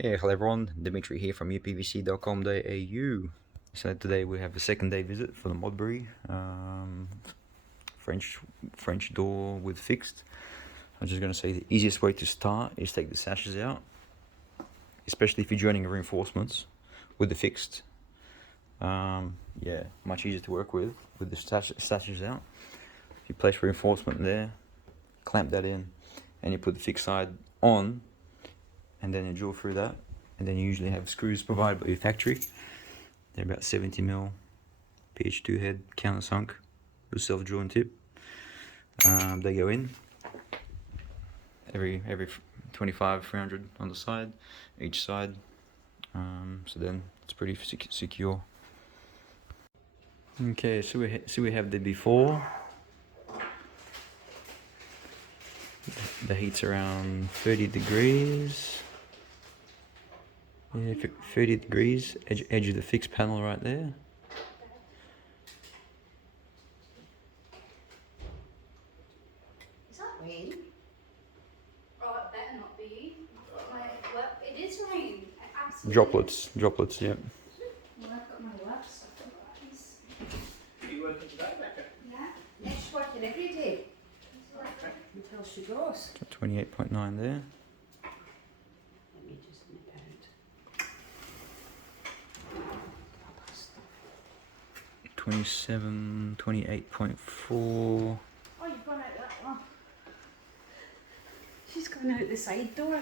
Yeah, hello everyone, Dimitri here from uPVC.com.au. So today we have a second day visit for the Modbury French door with fixed. I'm just going to say the easiest way to start is take the sashes out, especially if you're joining reinforcements with the fixed. Yeah, much easier to work with the sashes out. You place reinforcement there, clamp that in, and you put the fixed side on, and then you drill through that. And then you usually have screws provided by your factory. They're about 70mm PH2 head, countersunk with self-drilling tip. They go in every 25, 300 on the side, each side. So then it's pretty secure. Okay, so we have the before. The heat's around 30 degrees. Yeah, 30 degrees, edge of the fixed panel right there. Is that rain? Oh, it better not be. Well, it is rain. It absolutely is. Droplets, yeah. Well, I've got my work stuff otherwise. Are you working today, Becca? Yeah. She's working every day. Until she goes. 28.9 there. Let me just nip out. 27, 28.4. Oh, you've gone out that one. She's gone out the side door.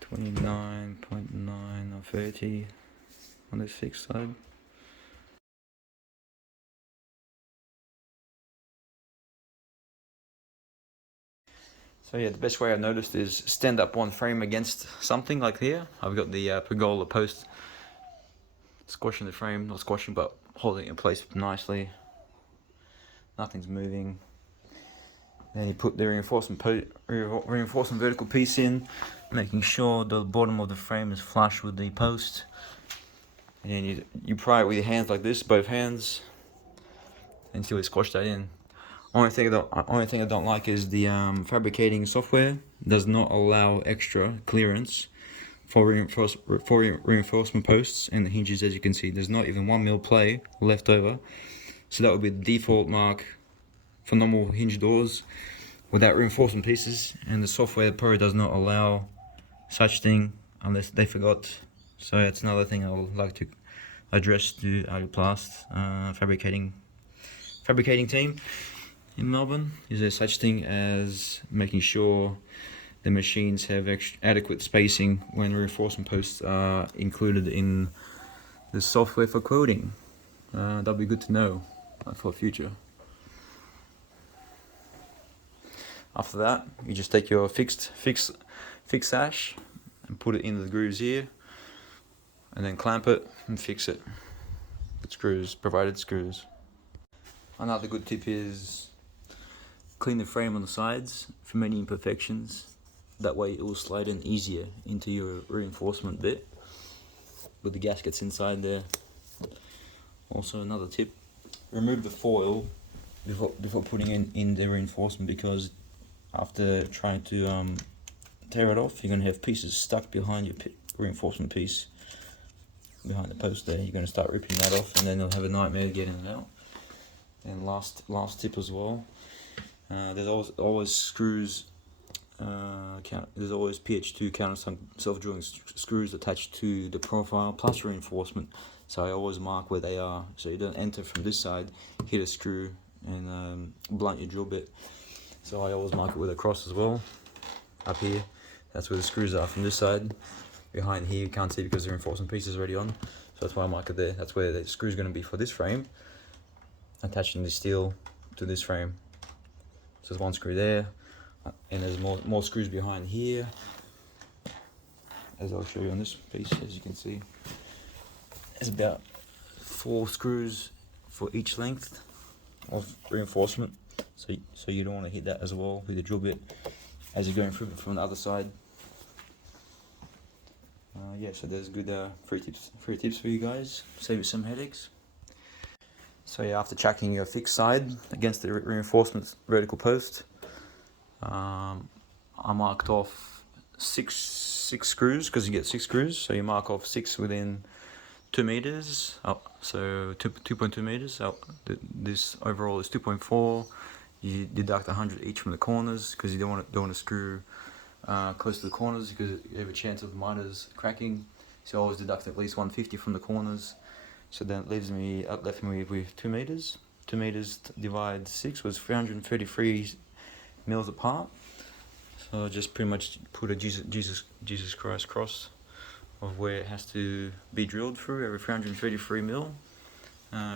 29.9 or 30 on this fixed side. So yeah, the best way I've noticed is stand up one frame against something like here. I've got the pergola post squashing the frame, not squashing but holding it in place nicely. Nothing's moving. Then you put the reinforcement vertical piece in, making sure the bottom of the frame is flush with the post. And then you pry it with your hands like this, both hands, until you squash that in. Only thing I don't like is the fabricating software does not allow extra clearance for reinforcement posts and the hinges. As you can see, there's not even 1mm play left over. So that would be the default mark for normal hinge doors without reinforcement pieces, and the software probably does not allow such thing unless they forgot. So that's another thing I would like to address to Aluplast fabricating team in Melbourne. Is there such thing as making sure the machines have adequate spacing when reinforcement posts are included in the software for quoting? That'd be good to know for future. After that, you just take your fixed sash and put it into the grooves here, and then clamp it and fix it with screws, provided screws. Another good tip is clean the frame on the sides from any imperfections. That way it will slide in easier into your reinforcement bit with the gaskets inside there. Also another tip, remove the foil before putting in the reinforcement, because after trying to tear it off, you're going to have pieces stuck behind your reinforcement piece, behind the post there. You're going to start ripping that off, and then you'll have a nightmare getting it out. And last tip as well, there's always screws, there's always PH2 countersunk self-drilling screws attached to the profile plus reinforcement. So I always mark where they are, so you don't enter from this side, hit a screw and blunt your drill bit. So I always mark it with a cross as well. Up here, that's where the screws are from this side. Behind here you can't see because the reinforcement piece is already on, so that's why I mark it there. That's where the screw is going to be for this frame, attaching the steel to this frame. So there's one screw there, and there's more screws behind here, as I'll show you on this piece. As you can see, there's about 4 screws for each length of reinforcement. So you don't want to hit that as well with the drill bit as you're going through it from the other side. Yeah, so there's good free tips for you guys. Save you some headaches. So yeah, after checking your fixed side against the reinforcement vertical post, I marked off 6 6 screws, because you get 6 screws, so you mark off 6 within 2 meters up, so 2.2 meters up. This overall is 2.4. You deduct 100 each from the corners, because you don't want to screw close to the corners, because you have a chance of miters cracking. So I always deduct at least 150 from the corners. So then it left me with 2 meters. 2 meters divided 6 was 333 mils apart. So I just pretty much put a Jesus Christ cross of where it has to be drilled through every 333 mil.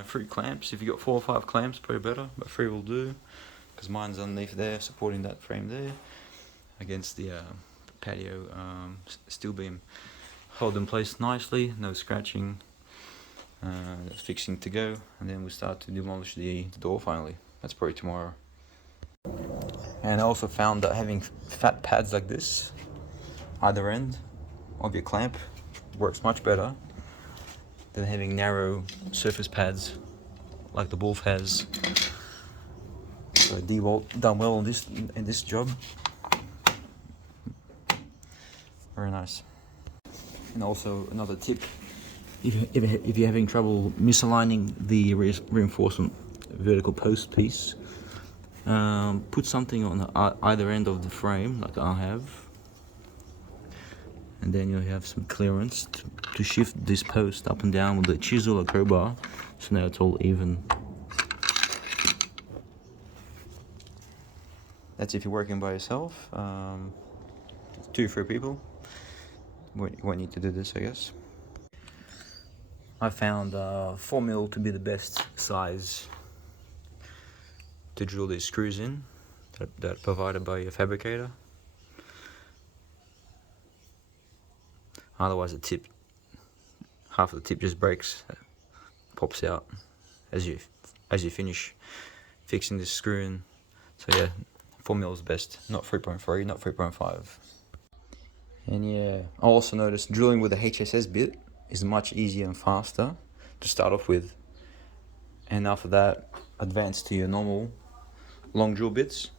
3 clamps. If you got 4 or 5 clamps, probably better, but 3 will do, because mine's underneath there, supporting that frame there against the patio steel beam. Hold in place nicely, no scratching. Fixing to go, and then we start to demolish the door finally. That's probably tomorrow. And I also found that having fat pads like this either end of your clamp works much better than having narrow surface pads like the Wolf has. So DeWalt done well in this job. Very nice. And also another tip: if you're having trouble misaligning the reinforcement vertical post piece, put something on either end of the frame like I have, and then you'll have some clearance to shift this post up and down with a chisel or crowbar, so now it's all even. That's if you're working by yourself. 2 or 3 people, you won't need to do this, I guess. I found 4mm to be the best size to drill these screws in, that are provided by your fabricator. Otherwise half of the tip just breaks, pops out as you finish fixing this screw in. So yeah, 4mm is best, not 3.3, not 3.5. And yeah, I also noticed drilling with a HSS bit is much easier and faster to start off with, and after that advance to your normal long drill bits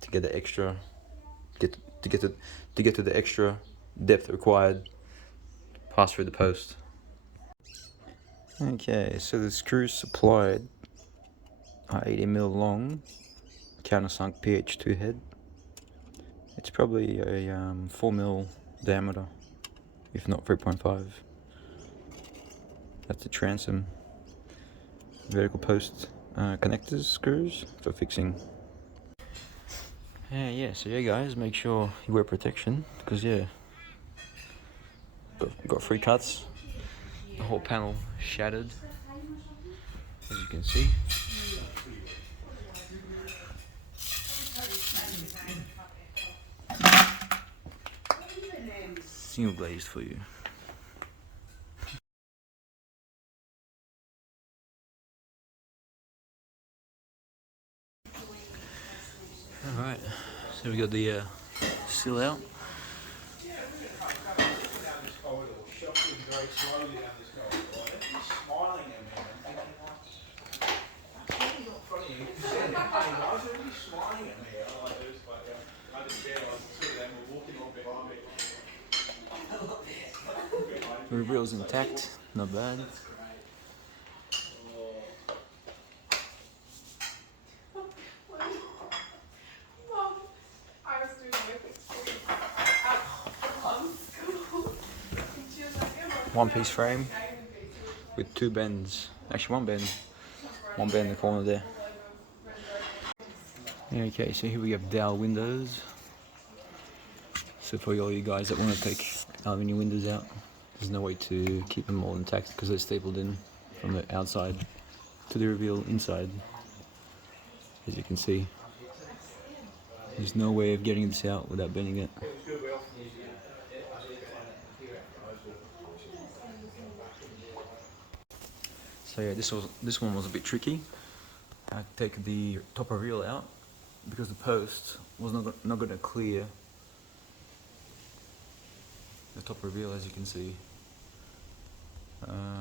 to get the extra to get to the extra depth required pass through the post. Okay, so the screws supplied are 80mm long, countersunk PH2 head. It's probably a 4mm diameter, if not 3.5. That's the transom vertical post connectors screws for fixing. Yeah, so yeah guys, make sure you wear protection, because yeah, got 3 cuts, the whole panel shattered, as you can see. Single glazed for you. Alright, so we got the seal out. The reveal's intact, not bad. One-piece frame with 2 bends, actually 1 bend in the corner there. Okay, so here we have dowel windows. So for all you guys that want to take aluminium windows out, there's no way to keep them all intact because they're stapled in from the outside to the reveal inside. As you can see, there's no way of getting this out without bending it. So yeah, this one was a bit tricky. I had to take the top reveal out because the post was not going to clear the top reveal, as you can see.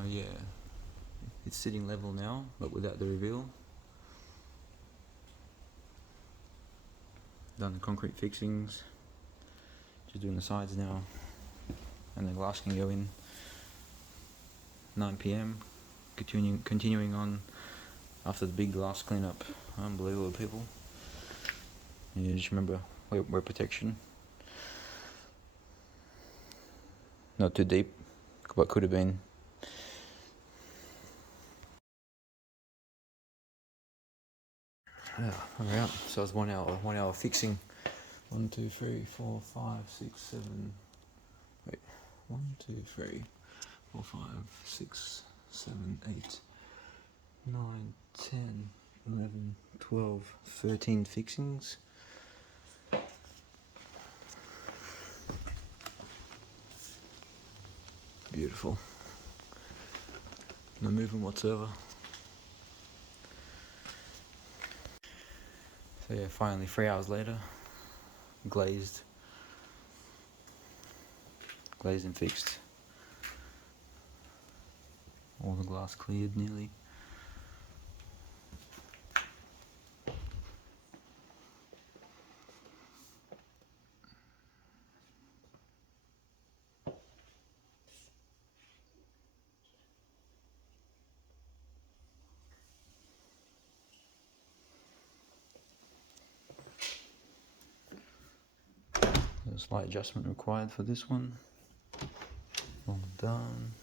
Yeah, it's sitting level now, but without the reveal. Done the concrete fixings. Just doing the sides now, and the glass can go in 9 p.m. Continuing on after the big glass cleanup. Unbelievable, people. Yeah, just remember, wear protection. Not too deep, but could have been. Yeah, we're out. So it's 1 hour. 1 hour fixing. 1, 2, 3, 4, 5, 6, 7. Wait. 1, 2, 3, 4, 5, 6, 7, 8, 9, 10, 11, 12, 13 fixings. Beautiful. No movement whatsoever. So yeah, finally 3 hours later, glazed and fixed. All the glass cleared nearly. There's a slight adjustment required for this one. All done.